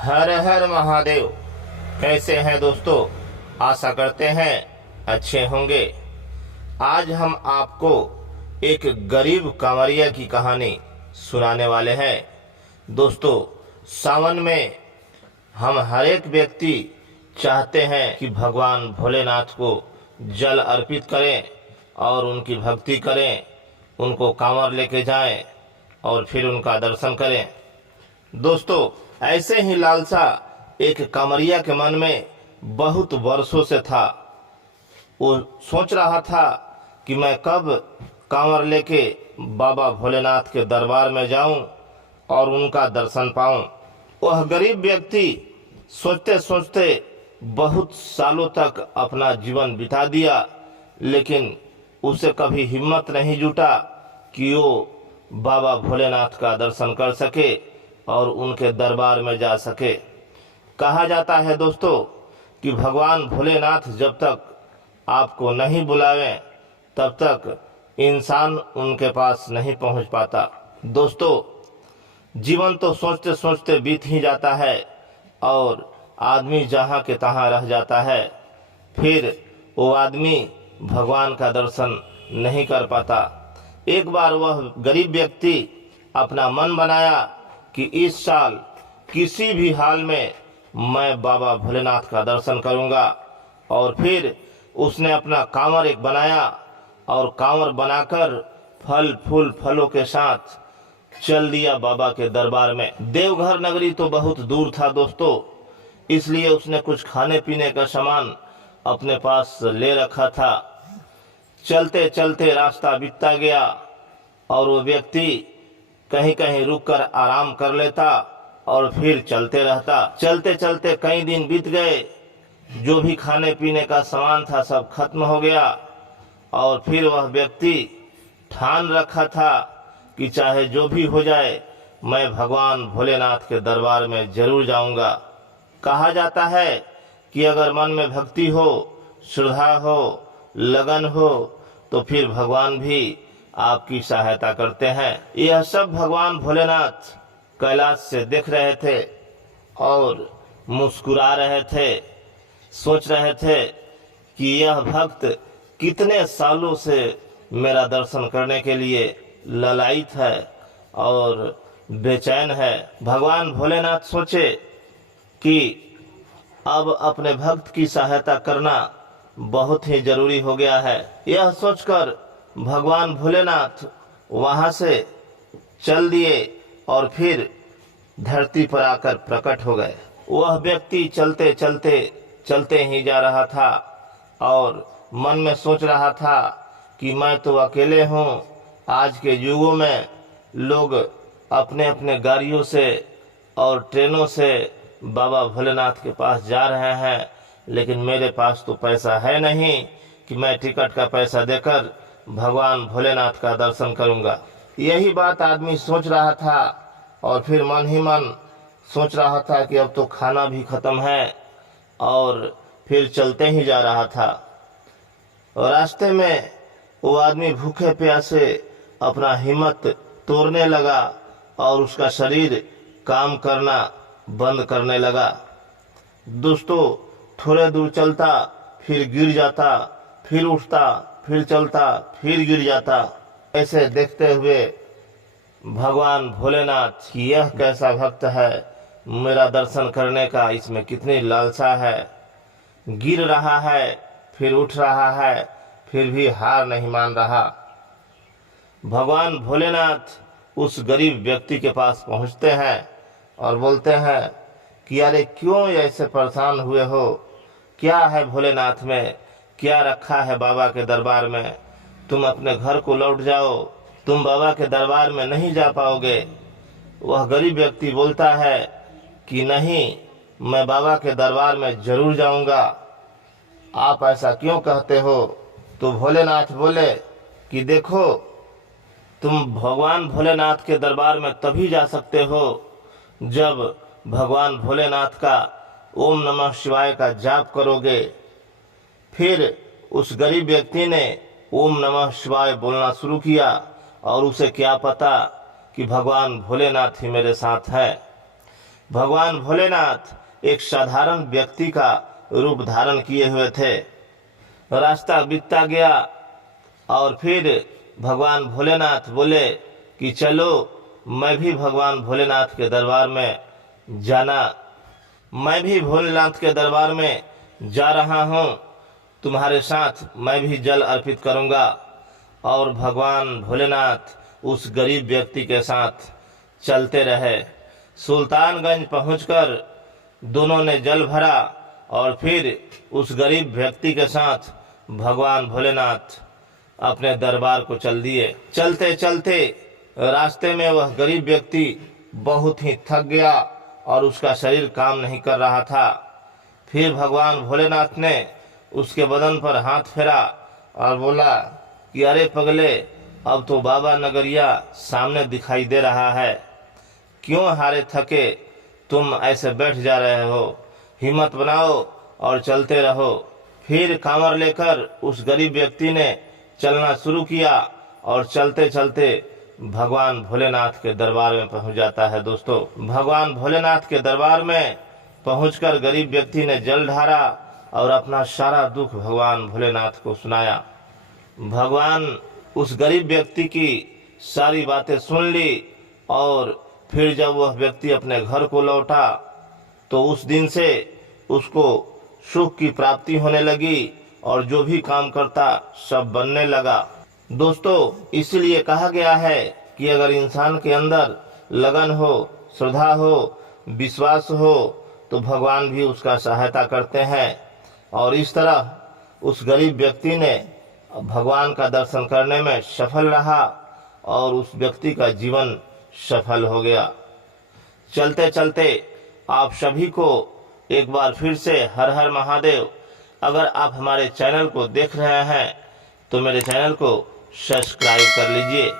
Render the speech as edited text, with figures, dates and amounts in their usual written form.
हर हर महादेव। कैसे हैं दोस्तों? आशा करते हैं अच्छे होंगे। आज हम आपको एक गरीब कांवरिया की कहानी सुनाने वाले हैं। दोस्तों, सावन में हम हर एक व्यक्ति चाहते हैं कि भगवान भोलेनाथ को जल अर्पित करें और उनकी भक्ति करें, उनको कांवर लेके जाएं और फिर उनका दर्शन करें। दोस्तों, ऐसे ही लालसा एक कांवरिया के मन में बहुत वर्षों से था। वो सोच रहा था कि मैं कब कांवर लेके बाबा भोलेनाथ के दरबार में जाऊं और उनका दर्शन पाऊं। वह गरीब व्यक्ति सोचते सोचते बहुत सालों तक अपना जीवन बिता दिया, लेकिन उसे कभी हिम्मत नहीं जुटा कि वो बाबा भोलेनाथ का दर्शन कर सके और उनके दरबार में जा सके। कहा जाता है दोस्तों कि भगवान भोलेनाथ जब तक आपको नहीं बुलावें तब तक इंसान उनके पास नहीं पहुंच पाता। दोस्तों, जीवन तो सोचते सोचते बीत ही जाता है और आदमी जहां के तहां रह जाता है। फिर वो आदमी भगवान का दर्शन नहीं कर पाता। एक बार वह गरीब व्यक्ति अपना मन बनाया कि इस साल किसी भी हाल में मैं बाबा भोलेनाथ का दर्शन करूंगा, और फिर उसने अपना कांवर एक बनाया और कांवर बनाकर फल फूल फलों के साथ चल दिया बाबा के दरबार में। देवघर नगरी तो बहुत दूर था दोस्तों, इसलिए उसने कुछ खाने पीने का सामान अपने पास ले रखा था। चलते चलते रास्ता बीतता गया और वो व्यक्ति कहीं कहीं रुककर आराम कर लेता और फिर चलते रहता। चलते चलते कई दिन बीत गए। जो भी खाने पीने का सामान था सब खत्म हो गया और फिर वह व्यक्ति ठान रखा था कि चाहे जो भी हो जाए मैं भगवान भोलेनाथ के दरबार में जरूर जाऊंगा। कहा जाता है कि अगर मन में भक्ति हो, श्रद्धा हो, लगन हो तो फिर भगवान भी आपकी सहायता करते हैं। यह सब भगवान भोलेनाथ कैलाश से देख रहे थे और मुस्कुरा रहे थे। सोच रहे थे कि यह भक्त कितने सालों से मेरा दर्शन करने के लिए ललायित है और बेचैन है। भगवान भोलेनाथ सोचे कि अब अपने भक्त की सहायता करना बहुत ही जरूरी हो गया है। यह सोचकर भगवान भोलेनाथ वहां से चल दिए और फिर धरती पर आकर प्रकट हो गए। वह व्यक्ति चलते चलते चलते ही जा रहा था और मन में सोच रहा था कि मैं तो अकेले हूँ। आज के युगों में लोग अपने अपने गाड़ियों से और ट्रेनों से बाबा भोलेनाथ के पास जा रहे हैं, लेकिन मेरे पास तो पैसा है नहीं कि मैं टिकट का पैसा देकर भगवान भोलेनाथ का दर्शन करूंगा। यही बात आदमी सोच रहा था और फिर मन ही मन सोच रहा था कि अब तो खाना भी खत्म है, और फिर चलते ही जा रहा था। और रास्ते में वो आदमी भूखे प्यासे अपना हिम्मत तोड़ने लगा और उसका शरीर काम करना बंद करने लगा। दोस्तों, थोड़े दूर चलता फिर गिर जाता, फिर उठता, फिर चलता, फिर गिर जाता। ऐसे देखते हुए भगवान भोलेनाथ की यह कैसा भक्त है, मेरा दर्शन करने का इसमें कितनी लालसा है। गिर रहा है, फिर उठ रहा है, फिर भी हार नहीं मान रहा। भगवान भोलेनाथ उस गरीब व्यक्ति के पास पहुंचते हैं और बोलते हैं कि अरे क्यों ऐसे परेशान हुए हो, क्या है भोलेनाथ में, क्या रखा है बाबा के दरबार में? तुम अपने घर को लौट जाओ, तुम बाबा के दरबार में नहीं जा पाओगे। वह गरीब व्यक्ति बोलता है कि नहीं, मैं बाबा के दरबार में जरूर जाऊंगा। आप ऐसा क्यों कहते हो? तो भोलेनाथ बोले कि देखो, तुम भगवान भोलेनाथ के दरबार में तभी जा सकते हो जब भगवान भोलेनाथ का ओम नमः शिवाय का जाप करोगे। फिर उस गरीब व्यक्ति ने ओम नमः शिवाय बोलना शुरू किया और उसे क्या पता कि भगवान भोलेनाथ ही मेरे साथ है। भगवान भोलेनाथ एक साधारण व्यक्ति का रूप धारण किए हुए थे। रास्ता बीतता गया और फिर भगवान भोलेनाथ बोले कि चलो मैं भी भगवान भोलेनाथ के दरबार में जाना, मैं भी भोलेनाथ के दरबार में जा रहा हूँ, तुम्हारे साथ मैं भी जल अर्पित करूँगा। और भगवान भोलेनाथ उस गरीब व्यक्ति के साथ चलते रहे। सुल्तानगंज पहुंचकर दोनों ने जल भरा और फिर उस गरीब व्यक्ति के साथ भगवान भोलेनाथ अपने दरबार को चल दिए। चलते चलते रास्ते में वह गरीब व्यक्ति बहुत ही थक गया और उसका शरीर काम नहीं कर रहा था। फिर भगवान भोलेनाथ ने उसके बदन पर हाथ फेरा और बोला कि अरे पगले, अब तो बाबा नगरिया सामने दिखाई दे रहा है, क्यों हारे थके तुम ऐसे बैठ जा रहे हो, हिम्मत बनाओ और चलते रहो। फिर कांवर लेकर उस गरीब व्यक्ति ने चलना शुरू किया और चलते चलते भगवान भोलेनाथ के दरबार में पहुंच जाता है। दोस्तों, भगवान भोलेनाथ के दरबार में पहुंचकर गरीब व्यक्ति ने जल ढारा और अपना सारा दुख भगवान भोलेनाथ को सुनाया। भगवान उस गरीब व्यक्ति की सारी बातें सुन ली और फिर जब वह व्यक्ति अपने घर को लौटा तो उस दिन से उसको सुख की प्राप्ति होने लगी और जो भी काम करता सब बनने लगा। दोस्तों, इसलिए कहा गया है कि अगर इंसान के अंदर लगन हो, श्रद्धा हो, विश्वास हो तो भगवान भी उसका सहायता करते हैं। और इस तरह उस गरीब व्यक्ति ने भगवान का दर्शन करने में सफल रहा और उस व्यक्ति का जीवन सफल हो गया। चलते चलते आप सभी को एक बार फिर से हर हर महादेव। अगर आप हमारे चैनल को देख रहे हैं तो मेरे चैनल को सब्सक्राइब कर लीजिए।